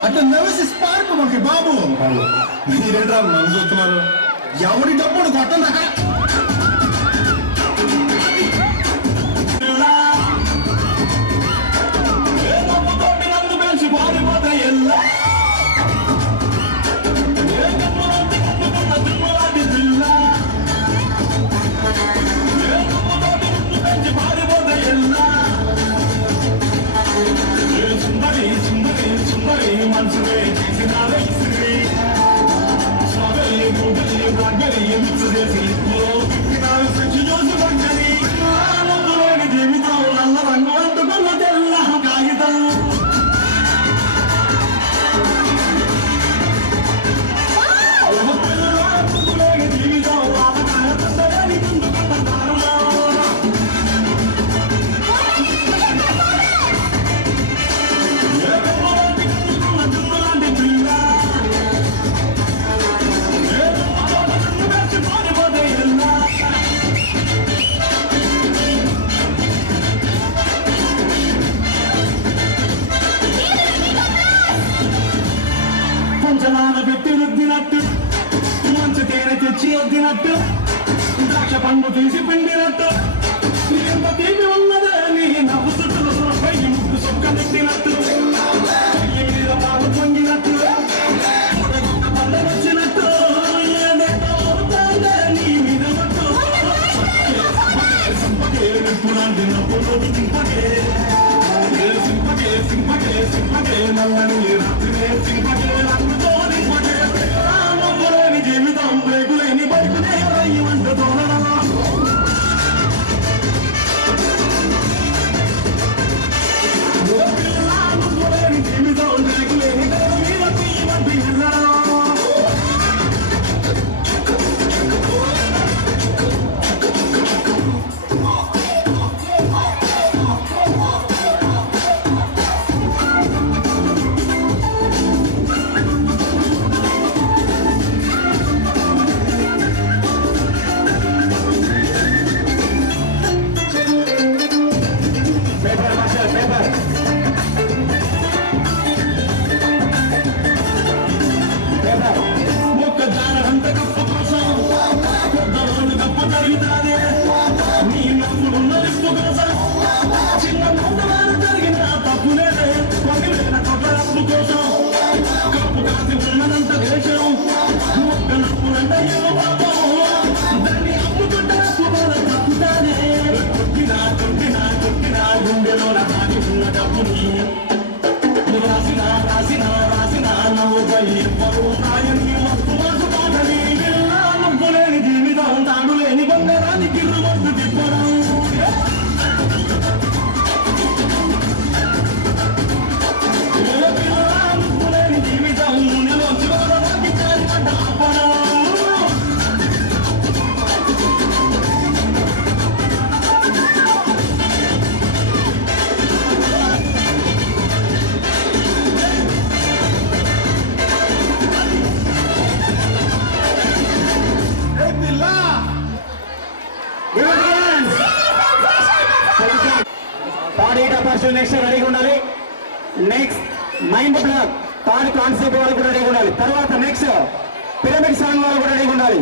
అట్లా నవ్వేసి స్పార్క్ మాకు బాబు మీరేంట్రా నన్ను చూస్తున్నారు ఎవరి డబ్బుడు కొట్టండి పెట్టి రుద్దినట్టు మంచి తేనె తెచ్చి వద్దినట్టు ద్రాక్ష పండు తీసి పిండినట్టు ఎంత తీపి ఉన్నదే నీ నవ్వు చుట్టూ పైకి ముక్కు సొక్క నెట్టినట్టు మీద పాలు పొంగినట్టు పళ్ళ వచ్చినట్టు నీ మీద మట్టు సింపకే నిప్పులాంటి నవ్వులో సింపకే సింపకే సింపకే సింపకే నల్లని రాత్రినే సింపకే నన్నుతో జీవితం బ్రేకులేని బైకునే రయ్యమంట తోడరా జీవితం బ్రేకులేని మీద తీయమంటే జీవితం తాను లేని బంగారానికి రుమద్దు తిప్పడం జీవితం నెక్స్ట్ రెడీగా ఉండాలి. Next mind block third concept వాళ్ళు కూడా రెడీగా ఉండాలి. తర్వాత నెక్స్ట్ పిరమిడ్ సాంగ్ వాళ్ళు కూడా రెడీగా ఉండాలి.